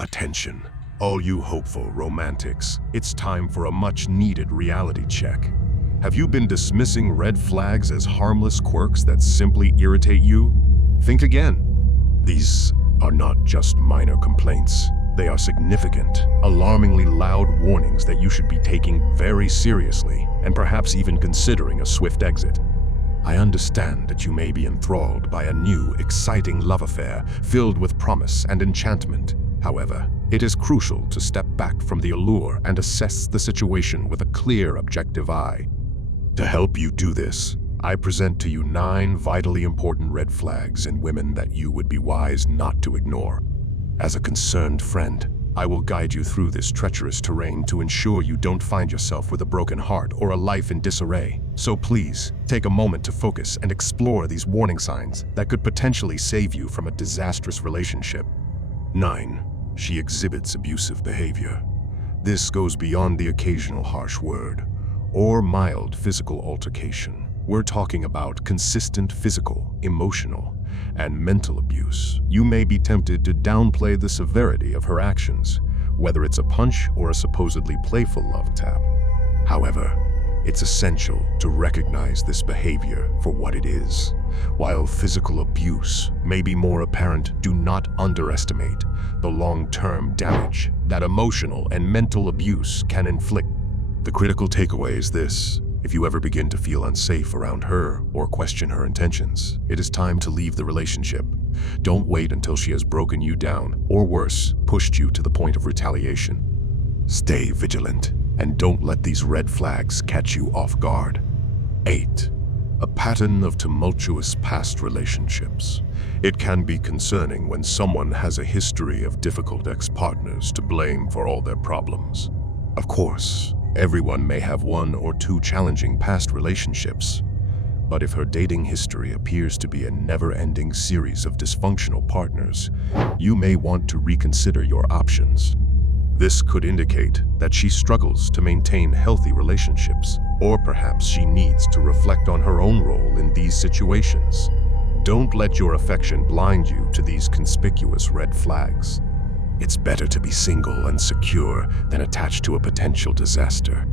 Attention, all you hopeful romantics. It's time for a much-needed reality check. Have you been dismissing red flags as harmless quirks that simply irritate you? Think again. These are not just minor complaints. They are significant, alarmingly loud warnings that you should be taking very seriously and perhaps even considering a swift exit. I understand that you may be enthralled by a new, exciting love affair filled with promise and enchantment. However, it is crucial to step back from the allure and assess the situation with a clear, objective eye. To help you do this, I present to you 9 vitally important red flags in women that you would be wise not to ignore. As a concerned friend, I will guide you through this treacherous terrain to ensure you don't find yourself with a broken heart or a life in disarray. So please, take a moment to focus and explore these warning signs that could potentially save you from a disastrous relationship. 9. She exhibits abusive behavior. This goes beyond the occasional harsh word or mild physical altercation. We're talking about consistent physical, emotional, and mental abuse. You may be tempted to downplay the severity of her actions, whether it's a punch or a supposedly playful love tap. However, it's essential to recognize this behavior for what it is. While physical abuse may be more apparent, do not underestimate the long-term damage that emotional and mental abuse can inflict. The critical takeaway is this: if you ever begin to feel unsafe around her or question her intentions, it is time to leave the relationship. Don't wait until she has broken you down, or worse, pushed you to the point of retaliation. Stay vigilant, and don't let these red flags catch you off guard. 8. A pattern of tumultuous past relationships. It can be concerning when someone has a history of difficult ex-partners to blame for all their problems. Of course, everyone may have 1 or 2 challenging past relationships, but if her dating history appears to be a never-ending series of dysfunctional partners, you may want to reconsider your options. This could indicate that she struggles to maintain healthy relationships, or perhaps she needs to reflect on her own role in these situations. Don't let your affection blind you to these conspicuous red flags. It's better to be single and secure than attached to a potential disaster.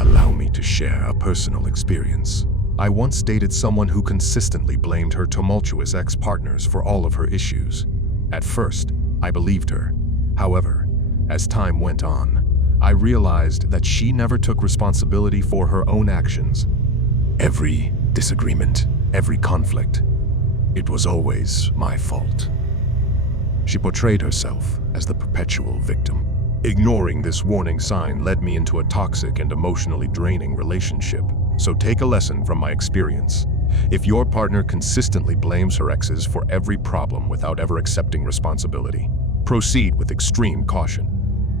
Allow me to share a personal experience. I once dated someone who consistently blamed her tumultuous ex-partners for all of her issues. At first, I believed her. However, as time went on, I realized that she never took responsibility for her own actions. Every disagreement, every conflict, it was always my fault. She portrayed herself as the perpetual victim. Ignoring this warning sign led me into a toxic and emotionally draining relationship. So take a lesson from my experience. If your partner consistently blames her exes for every problem without ever accepting responsibility, proceed with extreme caution.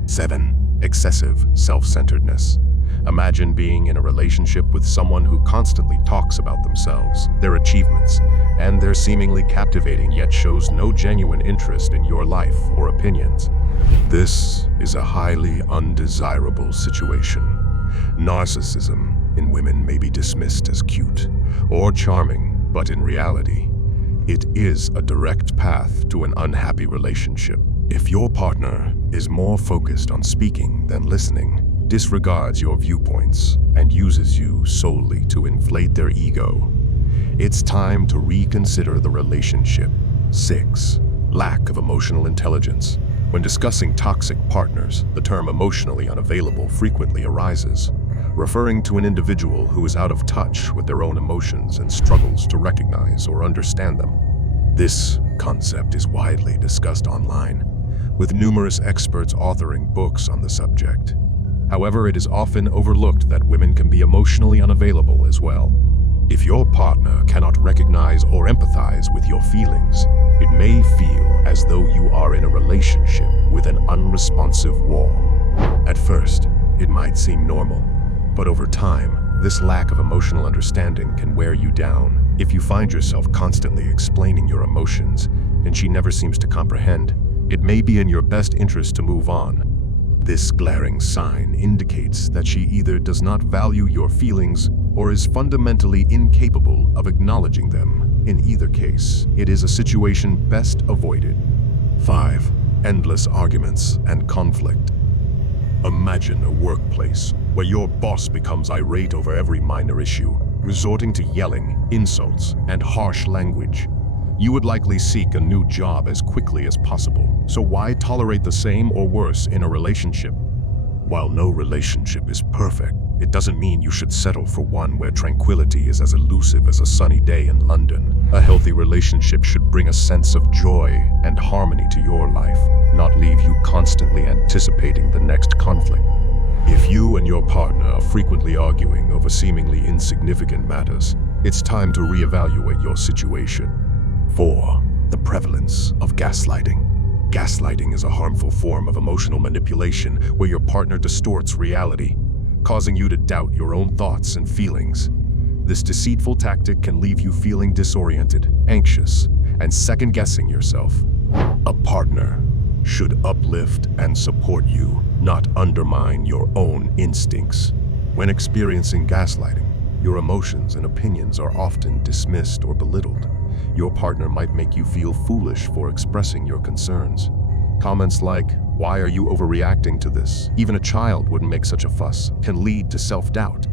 7. Excessive self-centeredness. Imagine being in a relationship with someone who constantly talks about themselves, their achievements, and their seemingly captivating yet shows no genuine interest in your life or opinions. This is a highly undesirable situation. Narcissism in women may be dismissed as cute or charming, but in reality, it is a direct path to an unhappy relationship. If your partner is more focused on speaking than listening, disregards your viewpoints, and uses you solely to inflate their ego, it's time to reconsider the relationship. 6. Lack of emotional intelligence. When discussing toxic partners, the term emotionally unavailable frequently arises, referring to an individual who is out of touch with their own emotions and struggles to recognize or understand them. This concept is widely discussed online, with numerous experts authoring books on the subject. However, it is often overlooked that women can be emotionally unavailable as well. If your partner cannot recognize or empathize with your feelings, it may feel as though you are in a relationship with an unresponsive wall. At first, it might seem normal, but over time, this lack of emotional understanding can wear you down. If you find yourself constantly explaining your emotions and she never seems to comprehend, it may be in your best interest to move on. This glaring sign indicates that she either does not value your feelings or is fundamentally incapable of acknowledging them. In either case, it is a situation best avoided. 5. endless arguments and conflict. Imagine a workplace where your boss becomes irate over every minor issue, resorting to yelling, insults, and harsh language. You would likely seek a new job as quickly as possible, so why tolerate the same or worse in a relationship? While no relationship is perfect, it doesn't mean you should settle for one where tranquility is as elusive as a sunny day in London. A healthy relationship should bring a sense of joy and harmony to your life, not leave you constantly anticipating the next conflict. If you and your partner are frequently arguing over seemingly insignificant matters, it's time to reevaluate your situation. 4. The prevalence of gaslighting. Gaslighting is a harmful form of emotional manipulation where your partner distorts reality, causing you to doubt your own thoughts and feelings. This deceitful tactic can leave you feeling disoriented, anxious, and second-guessing yourself. A partner should uplift and support you, not undermine your own instincts. When experiencing gaslighting, your emotions and opinions are often dismissed or belittled. Your partner might make you feel foolish for expressing your concerns. Comments like, "Why are you overreacting to this? Even a child wouldn't make such a fuss," can lead to self-doubt.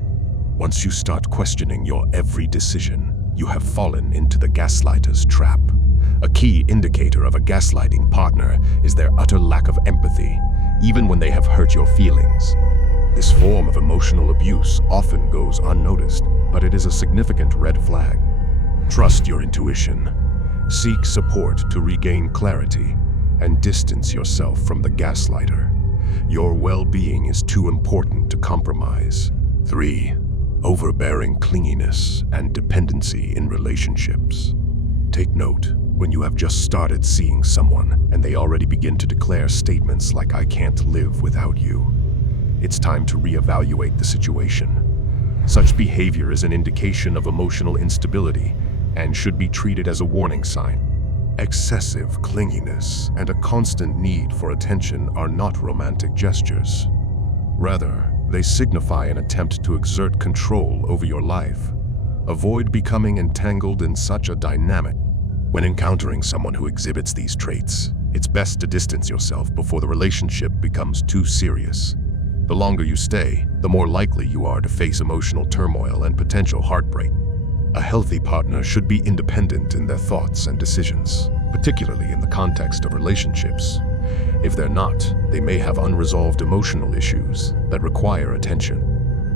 Once you start questioning your every decision, you have fallen into the gaslighter's trap. A key indicator of a gaslighting partner is their utter lack of empathy, even when they have hurt your feelings. This form of emotional abuse often goes unnoticed, but it is a significant red flag. Trust your intuition. Seek support to regain clarity and distance yourself from the gaslighter. Your well-being is too important to compromise. 3. Overbearing clinginess and dependency in relationships. Take note when you have just started seeing someone and they already begin to declare statements like, "I can't live without you." It's time to reevaluate the situation. Such behavior is an indication of emotional instability and should be treated as a warning sign. Excessive clinginess and a constant need for attention are not romantic gestures. Rather, they signify an attempt to exert control over your life. Avoid becoming entangled in such a dynamic. When encountering someone who exhibits these traits, it's best to distance yourself before the relationship becomes too serious. The longer you stay, the more likely you are to face emotional turmoil and potential heartbreak. A healthy partner should be independent in their thoughts and decisions, particularly in the context of relationships. If they're not, they may have unresolved emotional issues that require attention.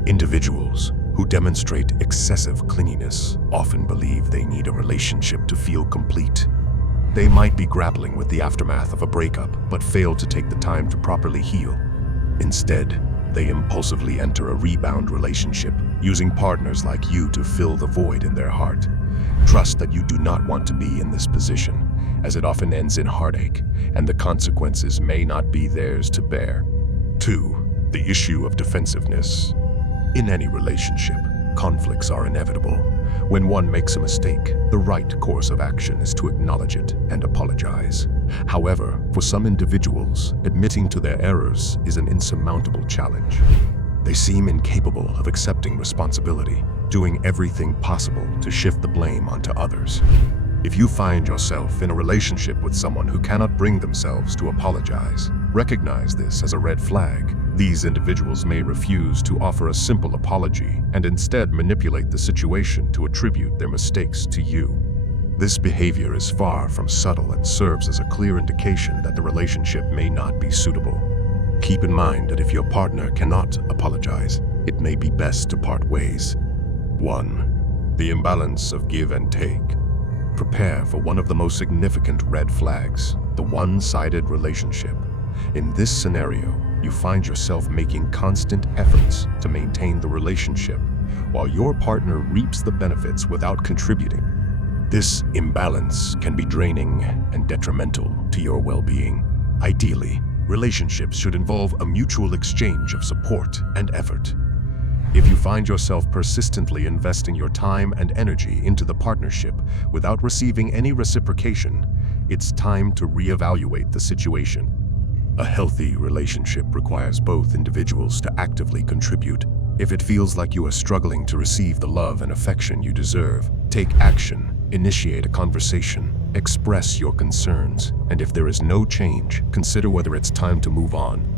Individuals who demonstrate excessive clinginess often believe they need a relationship to feel complete. They might be grappling with the aftermath of a breakup, but fail to take the time to properly heal. Instead, they impulsively enter a rebound relationship, using partners like you to fill the void in their heart. Trust that you do not want to be in this position, as it often ends in heartache, and the consequences may not be theirs to bear. 2. The issue of defensiveness. In any relationship, conflicts are inevitable. When one makes a mistake, the right course of action is to acknowledge it and apologize. However, for some individuals, admitting to their errors is an insurmountable challenge. They seem incapable of accepting responsibility, doing everything possible to shift the blame onto others. If you find yourself in a relationship with someone who cannot bring themselves to apologize, recognize this as a red flag. These individuals may refuse to offer a simple apology and instead manipulate the situation to attribute their mistakes to you. This behavior is far from subtle and serves as a clear indication that the relationship may not be suitable. Keep in mind that if your partner cannot apologize, it may be best to part ways. 1. The imbalance of give and take. Prepare for one of the most significant red flags, the one-sided relationship. In this scenario, you find yourself making constant efforts to maintain the relationship, while your partner reaps the benefits without contributing. This imbalance can be draining and detrimental to your well-being. Ideally, relationships should involve a mutual exchange of support and effort. If you find yourself persistently investing your time and energy into the partnership without receiving any reciprocation, it's time to reevaluate the situation. A healthy relationship requires both individuals to actively contribute. If it feels like you are struggling to receive the love and affection you deserve, take action Initiate a conversation, express your concerns, and if there is no change, consider whether it's time to move on.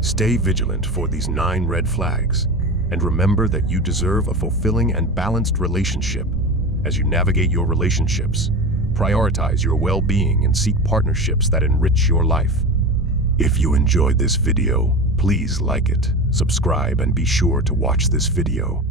Stay vigilant for these 9 red flags, and remember that you deserve a fulfilling and balanced relationship. As you navigate your relationships, prioritize your well-being and seek partnerships that enrich your life. If you enjoyed this video, please like it, subscribe, and be sure to watch this video.